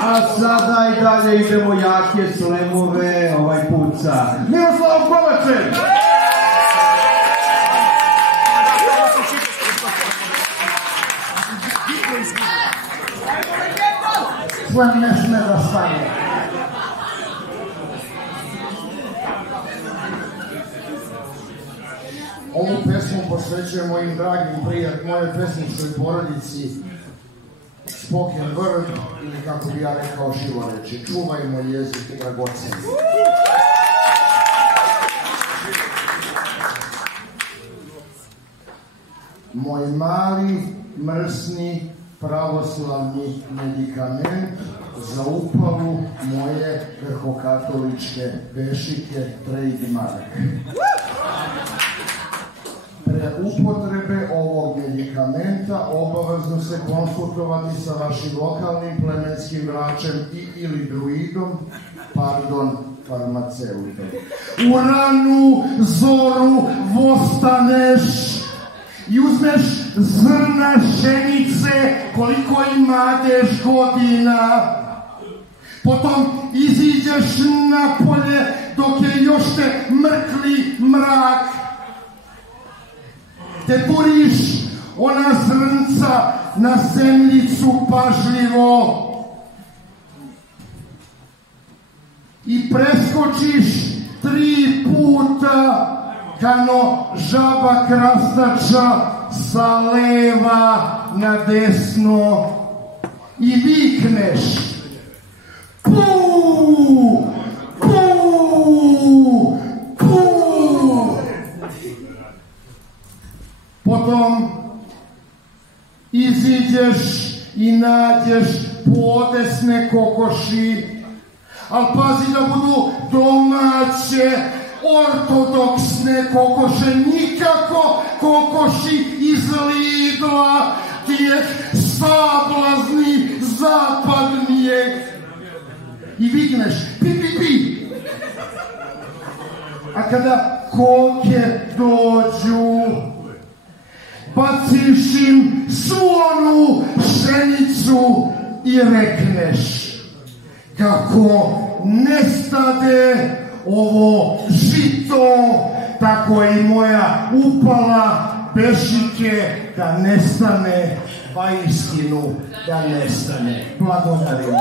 A sada i dalje idemo jake slemove, ovaj put sa Miroslavom Kovačem. Slem ne sme da stane. Ovu pesmu posvećujem mojim dragim prijateljima, moje pesničkoj porodici Spoken Word, ili kako bi ja rekao živoreći, čuvajmo jezik dragocen. Moj mali, mrsni, pravoslavni medikament za upalu moje grhokatoličke vešike trademark. Pre upotrebe ovog medikamenta obavezno se konsultovati sa vašim lokalnim plemenskim vračem i ili druidom, pardon, farmaceutom. U ranu zoru vostaneš i uzmeš zrna pšenice koliko imadeš godina. Potom iziđeš napolje dok je još te mrkli mrak. Te turiš ona zrnca na zemljicu pažljivo i preskočiš 3 puta kano žaba krastača sa leva na desno i vikneš puu, puu, puu. Potom iziđeš i nađeš podesne kokoši, ali pazi da budu domaće, ortodoksne kokoše, nikako kokoši iz Lidla, tijeh sablazni zapadnijeg. I vikneš pi, pi, pi. A kada koke dođu, baciš im svu onu pšenicu i rekneš kako nestade ovo žito, tako i moja upala bešike da nestane, pa istinu da nestane. Благодарим.